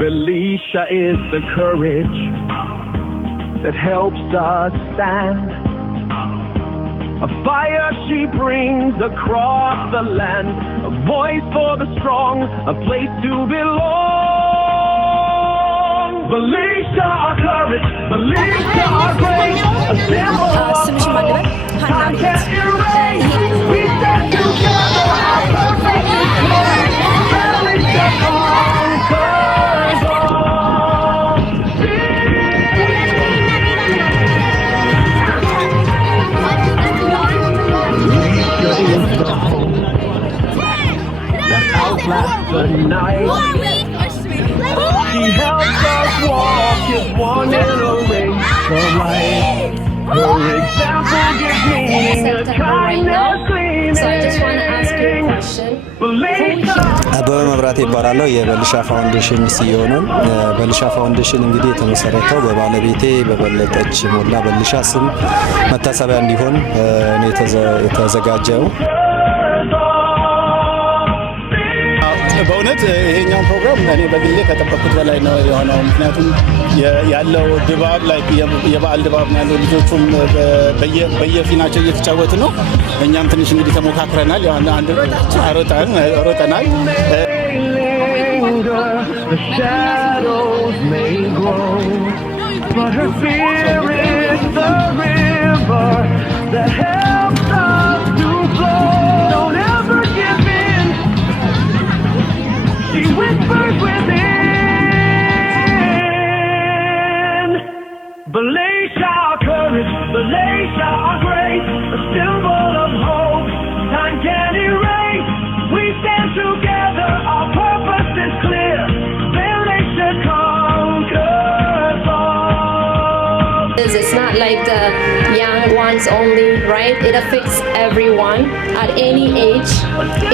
Belisha is the courage that helps us stand. A fire she brings across the land, a voice for the strong, a place to belong. Belisha, our courage, Belisha, our grace, a symbol of hope. Time can't erase. We stand together, our purpose is clear. Belisha conquers all. Belisha is the hope that outlasts the night. She helps us walk as one in a race for life. Her example gives meaning to kindness gleaming. So I just want to ask you a question. አበበ መብራት ይባላል። የበልሻ ፋውንዴሽን ሲኢኦ ነው። በልሻ ፋውንዴሽን እንግዲህ የተመሰረተው በባለቤቴ በበለጠች ሞላ በልሻ ስም መታሰቢያ እንዲሆን ነው የተዘጋጀው። በእውነት ይሄኛው ፕሮግራም እኔ በግሌ ከጠበቅኩት በላይ ነው የሆነው። ምክንያቱም ያለው ድባብ ላይ የበዓል ድባብ ነው ያለው። ልጆቹም በየፊናቸው እየተጫወቱ ነው። እኛም ትንሽ እንግዲህ ተሞካክረናል። ያው አንድ ሮጠናል። She whispers within. Belisha, our courage, Belisha, our grace, a symbol of hope. Time can't erase. We stand together, our purpose is clear. Belisha conquers all. It's not like the young ones only, right? It affects everyone at any age.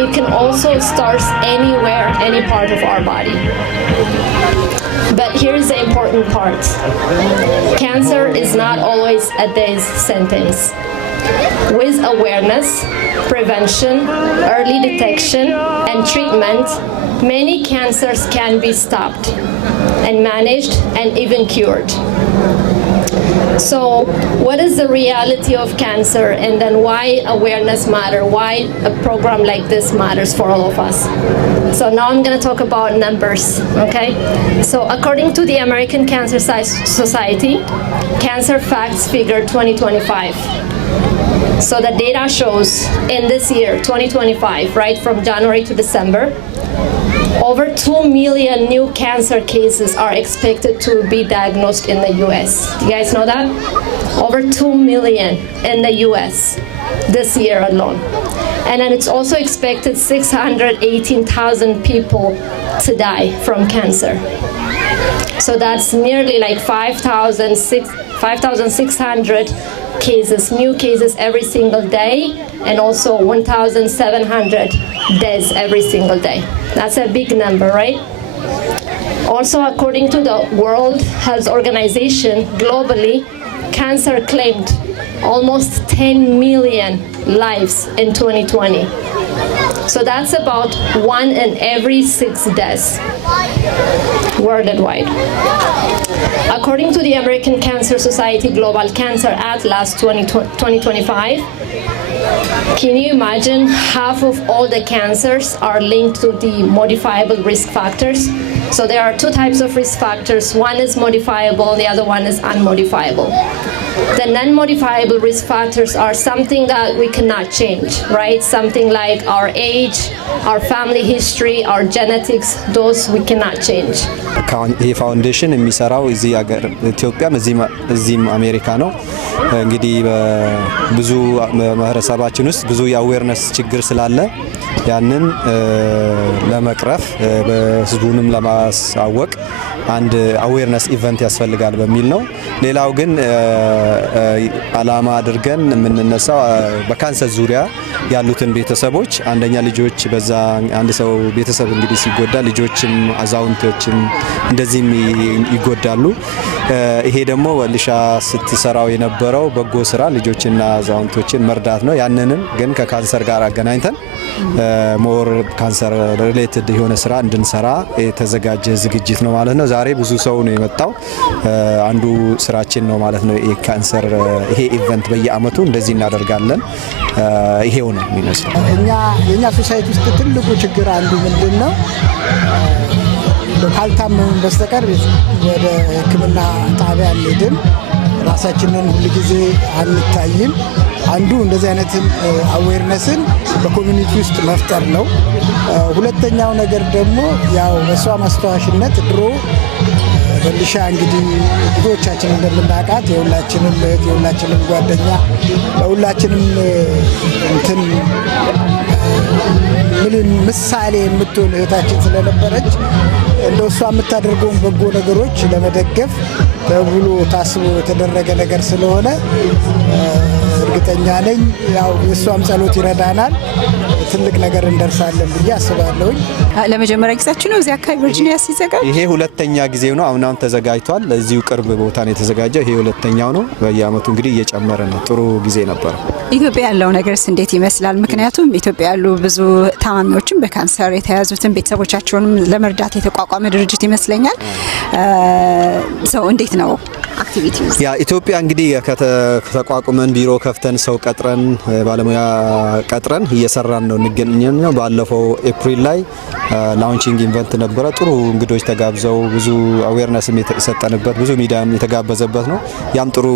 It can also start anywhere, any part of our body. But here's the important part. Cancer is not always a death sentence. With awareness, prevention, early detection, and treatment, many cancers can be stopped and managed and even cured. So what is the reality of cancer, and then why awareness matters, why a program like this matters for all of us? So now I'm going to talk about numbers, okay? So according to the American Cancer Society, Cancer Facts Figure 2025. So the data shows in this year, 2025, right, from January to December, over 2 million new cancer cases are expected to be diagnosed in the US. You guys know that? Over 2 million in the US this year alone. And then it's also expected 618,000 people to die from cancer. So that's nearly like 5,600 cases, new cases every single day, and also 1,700 deaths every single day. That's a big number, right? Also, according to the World Health Organization, globally, cancer claimed almost 10 million lives in 2020. So that's about 1 in every 6 deaths worldwide. According to the American Cancer Society Global Cancer Atlas 2025, can you imagine half of all the cancers are linked to the modifiable risk factors? So there are 2 types of risk factors. One is modifiable, the other one is unmodifiable. The non-modifiable risk factors are something that we cannot change, right? Something like our age, our family history, our genetics, those we cannot change. ይሄ ፋውንዴሽን የሚሰራው እዚህ ሀገር ኢትዮጵያም እዚህም አሜሪካ ነው። እንግዲህ ብዙ ማህበረሰባችን ውስጥ ብዙ የአዌርነስ ችግር ስላለ ያንን ለመቅረፍ በህዝቡንም ለማሳወቅ አንድ አዌርነስ ኢቨንት ያስፈልጋል በሚል ነው። ሌላው ግን አላማ አድርገን የምንነሳው በካንሰር ዙሪያ ያሉትን ቤተሰቦች አንደኛ ልጆች በዛ አንድ ሰው ቤተሰብ እንግዲህ ሲጎዳ ልጆችም አዛውንቶችም እንደዚህም ይጎዳሉ። ይሄ ደግሞ ወልሻ ስትሰራው የነበረው በጎ ስራ ልጆችና አዛውንቶችን መርዳት ነው። ያንንም ግን ከካንሰር ጋር አገናኝተን ሞር ካንሰር ሪሌትድ የሆነ ስራ እንድንሰራ የተዘጋጀ ዝግጅት ነው ማለት ነው። ዛሬ ብዙ ሰው ነው የመጣው። አንዱ ስራችን ነው ማለት ነው። የካንሰር ይሄ ኢቨንት በየአመቱ እንደዚህ እናደርጋለን። ይሄው ነው የሚመስለው። የኛ ሶሳይቲ ውስጥ ትልቁ ችግር አንዱ ምንድነው? ካልታመምን በስተቀር ወደ ሕክምና ጣቢያ አንሄድም። ራሳችንን ሁሉ ጊዜ አንታይም። አንዱ እንደዚህ አይነት አዌርነስን በኮሚኒቲ ውስጥ መፍጠር ነው። ሁለተኛው ነገር ደግሞ ያው በሷ ማስተዋሽነት ድሮ ወልሻ እንግዲህ ብዙዎቻችን እንደምናውቃት የሁላችንም እህት የሁላችንም ጓደኛ ለሁላችንም እንትን ምን ምሳሌ የምትሆን እህታችን ስለነበረች እንደው እሷ የምታደርገውን በጎ ነገሮች ለመደገፍ ተብሎ ታስቦ የተደረገ ነገር ስለሆነ እርግጠኛ ነኝ ያው የሷም ጸሎት ይረዳናል፣ ትልቅ ነገር እንደርሳለን ብዬ አስባለሁ። ለመጀመሪያ ጊዜያችሁ ነው እዚህ አካባቢ ቨርጂኒያ ሲዘጋጅ? ይሄ ሁለተኛ ጊዜው ነው። አሁን ተዘጋጅቷል። እዚሁ ቅርብ ቦታ ነው የተዘጋጀው። ይሄ ሁለተኛው ነው። በየአመቱ እንግዲህ እየጨመረ ነው። ጥሩ ጊዜ ነበር። ኢትዮጵያ ያለው ነገርስ እንዴት ይመስላል? ምክንያቱም ኢትዮጵያ ያሉ ብዙ ታማሚዎችን በካንሰር የተያዙትን ቤተሰቦቻቸውንም ለመርዳት የተቋቋመ ድርጅት ይመስለኛል። ሰው እንዴት ነው አክቲቪቲው? ያ ኢትዮጵያ እንግዲህ ከተቋቁመን ቢሮ ከፍተን ሰው ቀጥረን ባለሙያ ቀጥረን እየሰራን ነው እንገኛለን። ባለፈው ኤፕሪል ላይ ላውንቺንግ ኢቨንት ነበረ። ጥሩ እንግዶች ተጋብዘው ብዙ አዌርነስም የተሰጠንበት ብዙ ሚዲያም የተጋበዘበት ነው። ያም ጥሩ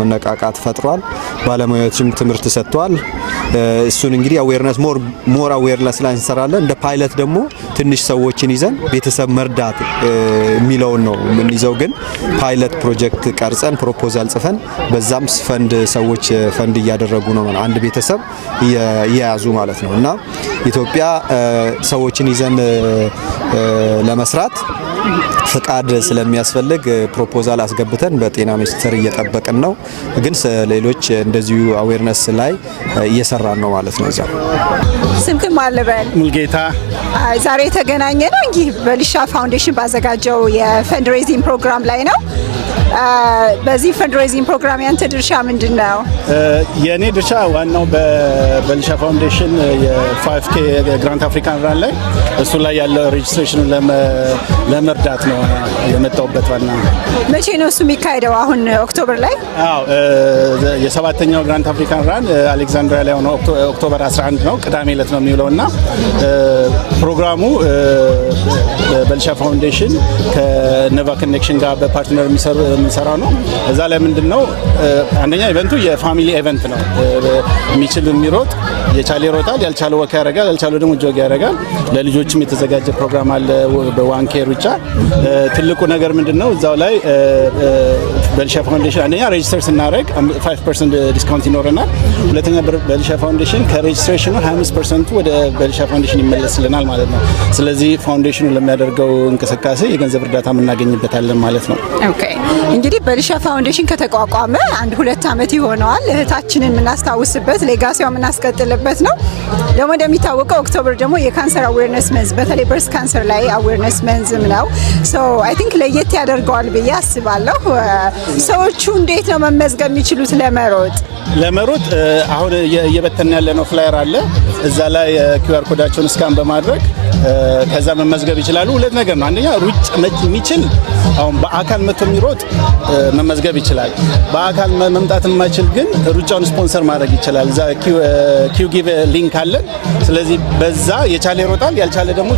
መነቃቃት ፈጥሯል። ባለሙያዎችም ትምህርት ሰጥቷል። እሱን እንግዲህ አዌርነስ ሞር አዌርነስ ላይ እንሰራለን። እንደ ፓይለት ደግሞ ትንሽ ሰዎችን ይዘን ቤተሰብ መርዳት የሚለውን ነው የምንይዘው። ግን ፓይለት ፕሮጀክት ቀርጸን ፕሮፖዛል ጽፈን በዛም ፈንድ ሰዎች ፈንድ እያደረጉ ነው። አንድ ቤተሰብ እየያዙ ማለት ነው። እና ኢትዮጵያ ሰዎችን ይዘን ለመስራት ፍቃድ ስለሚያስፈልግ ፕሮፖዛል አስገብተን በጤና ሚኒስቴር እየጠበቅን ነው። ግን ሌሎች እንደዚሁ አዌርነስ ላይ እየሰራን ነው ማለት ነው። እዛ ስምክም አለበል ሙልጌታ ዛሬ የተገናኘ ነው እንግዲህ በልሻ ፋውንዴሽን ባዘጋጀው የፈንድሬዚንግ ፕሮግራም ላይ ነው። በዚህ ፈንድሬዚንግ ፕሮግራም ያንተ ድርሻ ምንድን ነው? የኔ ድርሻ ዋናው በልሻ ፋውንዴሽን የ5K ግራንት አፍሪካን ራን ላይ እሱ ላይ ያለው ሬጅስትሬሽኑን ለመርዳት ነው የመጣሁበት። ዋና መቼ ነው እሱ የሚካሄደው? አሁን ኦክቶበር ላይ? አዎ የሰባተኛው ግራንት አፍሪካን ራን አሌክዛንድሪያ ላይ ሆኖ ኦክቶበር 11 ነው ቅዳሜ ዕለት ነው የሚውለው እና ፕሮግራሙ በልሻ ፋውንዴሽን ከነቫ ኮኔክሽን ጋር በፓርትነር የምንሰራው ነው። እዛ ላይ ምንድነው አንደኛ ኢቨንቱ የፋሚሊ ኢቨንት ነው። የሚችል የሚሮጥ የቻለ ይሮጣል፣ ያልቻለ ወክ ያደርጋል፣ ያልቻለ ደግሞ ጆግ ያደርጋል። ለልጆችም የተዘጋጀ ፕሮግራም አለ በ1K ሩጫ። ትልቁ ነገር ምንድነው እዛው ላይ በልሻ ፋውንዴሽን አንደኛ ሬጅስተር ስናደርግ 5% ዲስካውንት ይኖረናል። ሁለተኛ በልሻ ፋውንዴሽን ከሬጅስትሬሽኑ 25% ወደ በልሻ ፋውንዴሽን ይመለስልናል ማለት ነው። ስለዚህ ፋውንዴሽኑ ለሚያደርገው እንቅስቃሴ የገንዘብ እርዳታ እናገኝበታለን ማለት ነው። ኦኬ እንግዲህ በልሻ ፋውንዴሽን ከተቋቋመ 1-2 ዓመት ይሆነዋል። እህታችንን የምናስታውስበት ሌጋሲዋ የምናስቀጥልበት ነው። ደግሞ እንደሚታወቀው ኦክቶበር ደግሞ የካንሰር አዌርነስ መንዝ በተለይ ብሬስት ካንሰር ላይ አዌርነስ መንዝም ነው። ሶ አይ ቲንክ ለየት ያደርገዋል ብዬ አስባለሁ። ሰዎቹ እንዴት ነው መመዝገብ የሚችሉት ለመሮጥ? አሁን እየበተን ያለ ነው ፍላየር አለ። እዛ ላይ QR ኮዳቸውን ስካን በማድረግ ከዛ መመዝገብ ይችላሉ። ሁለት ነገር ነው። አንደኛ ሩጭ የሚችል አሁን በአካል መጥቶ የሚሮጥ መመዝገብ ይችላል። በአካል መምጣት የማይችል ግን ሩጫውን ስፖንሰር ማድረግ ይችላል። እዛ ኪው ጊቭ ሊንክ አለ። ስለዚህ በዛ የቻለ ይሮጣል፣ ያልቻለ ደግሞ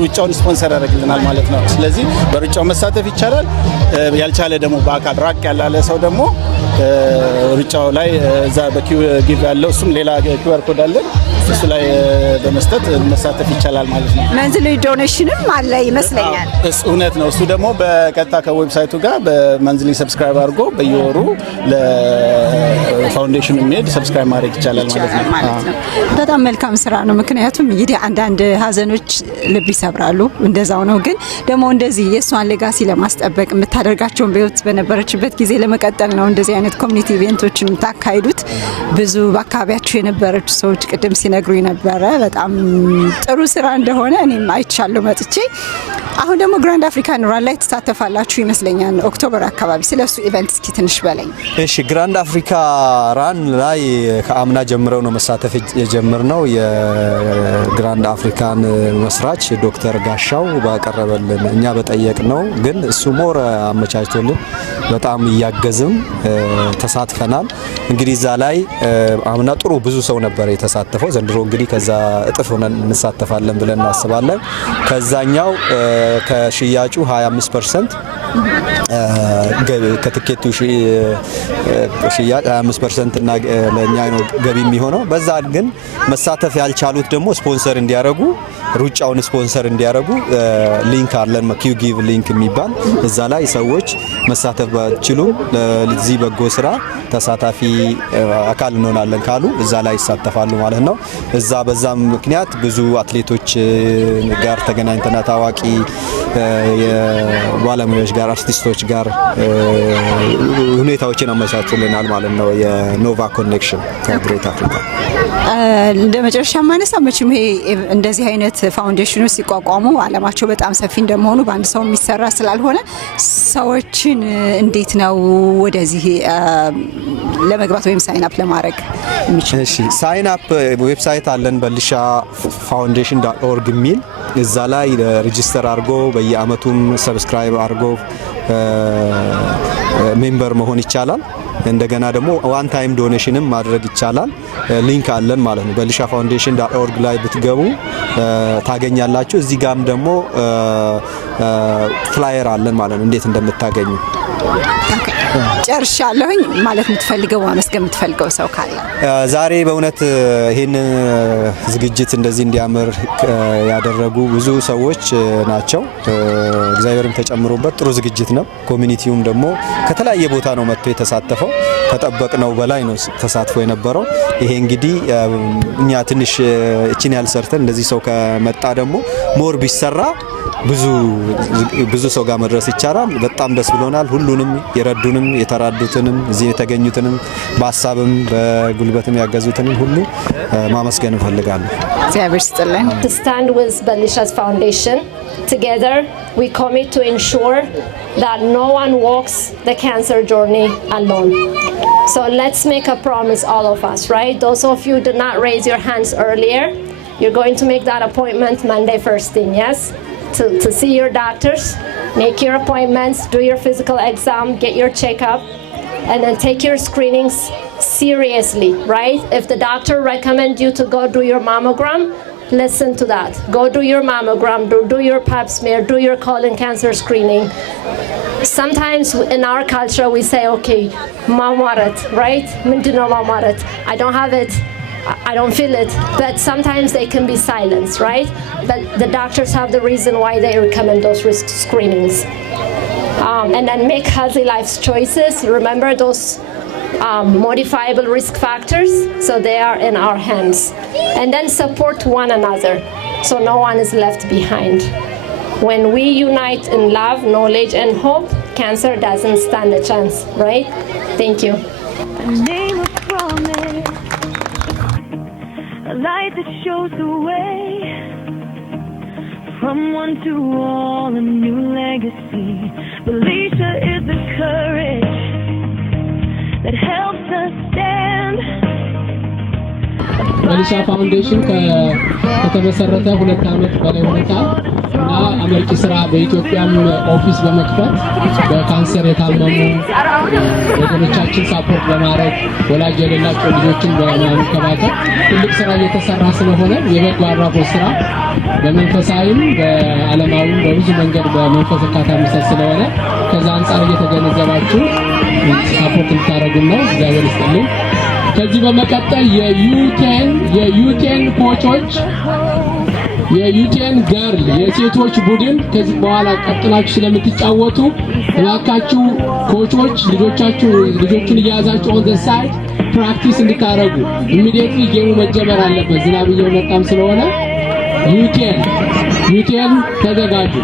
ሩጫውን ስፖንሰር ያደርግልናል ማለት ነው። ስለዚህ በሩጫው መሳተፍ ይቻላል። ያልቻለ ደግሞ በአካል ራቅ ያላለ ሰው ደግሞ ሩጫው ላይ እዛ በኪው ጊቭ ያለው እሱም ሌላ QR ኮድ አለ። እሱ ላይ በመስጠት መሳተፍ ይቻላል ማለት ነው። መንዝሊ ዶኔሽንም አለ ይመስለኛል። እውነት ነው። እሱ ደግሞ በቀጥታ ከዌብሳይቱ ጋር በመንዝሊ ሰብስክራይብ አድርጎ በየወሩ ለፋውንዴሽኑ የሚሄድ ሰብስክራይብ ማድረግ ይቻላል ማለት ነው። በጣም መልካም ስራ ነው። ምክንያቱም እንግዲህ አንዳንድ ሀዘኖች ልብ ይሰብራሉ፣ እንደዛው ነው። ግን ደግሞ እንደዚህ የእሷን ሌጋሲ ለማስጠበቅ የምታደርጋቸውን በህይወት በነበረችበት ጊዜ ለመቀጠል ነው እንደዚህ አይነት ኮሚኒቲ ኢቨንቶችን የምታካሂዱት። ብዙ በአካባቢያችሁ የነበረች ሰዎች ቅድም ሲነግሩኝ ነበረ። በጣም ጥሩ ስራ እንደሆነ እኔም አይቻለሁ መጥቼ። አሁን ደግሞ ግራንድ አፍሪካን ራን ላይ ተሳተፋላችሁ ይመስለኛል ኦክቶበር አካባቢ። ስለሱ ኢቨንት እስኪ ትንሽ በለኝ። እሺ ግራንድ አፍሪካ ራን ላይ ከአምና ጀምረው ነው መሳተፍ የጀመርነው። የግራንድ አፍሪካን መስራች ዶክተር ጋሻው ባቀረበልን እኛ በጠየቅ ነው፣ ግን እሱ ሞር አመቻችቶልን በጣም እያገዝም ተሳትፈናል። እንግዲህ እዛ ላይ አምና ጥሩ ብዙ ሰው ነበር የተሳተፈው። ዘንድሮ እንግዲህ ከዛ እጥፍ ሆነን እንሳተፋለን ብለን እናስባለን። ከዛኛው ከሽያጩ 25% ከትኬቱ ሽያጭ 25% እና ለኛ ነው ገቢ የሚሆነው። በዛ ግን መሳተፍ ያልቻሉት ደግሞ ስፖንሰር እንዲያረጉ ሩጫውን ስፖንሰር እንዲያረጉ ሊንክ አለን ኪዩጊቭ ሊንክ የሚባል እዛ ላይ ሰዎች መሳተፍ ባይችሉም ለዚህ በጎ ስራ ተሳታፊ አካል እንሆናለን ካሉ እዛ ላይ ይሳተፋሉ ማለት ነው። እዛ በዛም ምክንያት ብዙ አትሌቶች ጋር ተገናኝተና ታዋቂ የባለሙያዎች ጋር አርቲስቶች ጋር ሁኔታዎችን አመቻችልናል ማለት ነው። የኖቫ ኮኔክሽን ከግሬት አፍሪካ እንደ መጨረሻ ማነሳው መቼም ይሄ እንደዚህ አይነት ፋውንዴሽኖች ሲቋቋሙ አለማቸው በጣም ሰፊ እንደመሆኑ በአንድ ሰው የሚሰራ ስላልሆነ ሰዎችን እንዴት ነው ወደዚህ ለመግባት ወይም ሳይን አፕ ለማድረግ የሚችል? እሺ ሳይን አፕ ዌብሳይት አለን belishafoundation.org የሚል እዛ ላይ ሬጂስተር አድርጎ በየአመቱም ሰብስክራይብ አድርጎ ሜምበር መሆን ይቻላል። እንደገና ደግሞ ዋን ታይም ዶኔሽንም ማድረግ ይቻላል። ሊንክ አለን ማለት ነው። belishafoundation.org ላይ ብትገቡ ታገኛላችሁ። እዚህ ጋርም ደግሞ ፍላየር አለን ማለት ነው እንዴት እንደምታገኙ። ጨርሻለሁኝ። ማለት የምትፈልገው ማመስገን የምትፈልገው ሰው ካለ? ዛሬ በእውነት ይሄን ዝግጅት እንደዚህ እንዲያምር ያደረጉ ብዙ ሰዎች ናቸው። እግዚአብሔርም ተጨምሮበት ጥሩ ዝግጅት ነው። ኮሚኒቲውም ደግሞ ከተለያየ ቦታ ነው መጥቶ የተሳተፈው። ከጠበቅነው በላይ ነው ተሳትፎ የነበረው። ይሄ እንግዲህ እኛ ትንሽ እቺን ያልሰርተን እንደዚህ ሰው ከመጣ ደግሞ ሞር ቢሰራ ብዙ ሰው ጋር መድረስ ይቻላል። በጣም ደስ ብሎናል። ሁሉንም የረዱንም የተራዱትንም እዚህ የተገኙትንም በሀሳብም በጉልበትም ያገዙትንም ሁሉ ማመስገን እንፈልጋለን። እግዚአብሔር ይስጥልን። To stand with Belisha's Foundation, together we commit to ensure that no one walks the cancer journey alone. So let's make a promise, all of us, right? Those of you did not raise your hands earlier, you're going to make that appointment Monday first thing, yes? To see your doctors, make your appointments, do your physical exam, get your checkup, and then take your screenings seriously, right? If the doctor recommends you to go do your mammogram, listen to that. Go do your mammogram, do your pap smear, do your colon cancer screening. Sometimes in our culture we say, okay, mamarat, right? Mindino mamarat. I don't have it. I don't feel it, but sometimes they can be silenced, right? But the doctors have the reason why they recommend those risk screenings. And then make healthy life choices. Remember those modifiable risk factors, so they are in our hands. And then support one another, so no one is left behind. When we unite in love, knowledge, and hope, cancer doesn't stand a chance, right? Thank you. A light that shows the way from one to all, a new legacy. Belisha is the courage that helps us stand. በሊሻ ፋውንዴሽን ከተመሰረተ 2 ዓመት በላይ ሆኖታል እና አመርቂ ስራ በኢትዮጵያም ኦፊስ በመክፈት በካንሰር የታመሙ ወገኖቻችን ሳፖርት በማድረግ ወላጅ የሌላቸው ልጆችን በመንከባከብ ትልቅ ስራ እየተሰራ ስለሆነ የበጎ አድራጎት ስራ በመንፈሳዊም በዓለማዊም በብዙ መንገድ በመንፈስ እርካታ የሚሰጥ ስለሆነ ከዛ አንጻር እየተገነዘባችሁ ሳፖርት እንድታደርጉ ነው። እግዚአብሔር ይስጥልኝ። ከዚህ በመቀጠል የዩቴን ኮቾች የዩቴን ገርል የሴቶች ቡድን ከዚህ በኋላ ቀጥላችሁ ስለምትጫወቱ እባካችሁ ኮቾች ልጆቹን እያያዛችሁ ኦን ዘ ሳይድ ፕራክቲስ እንድታረጉ ኢሚዲየትሊ ጌሙ መጀመር አለበት። ዝናብ እየመጣም ስለሆነ ዩቴን ተዘጋጁ።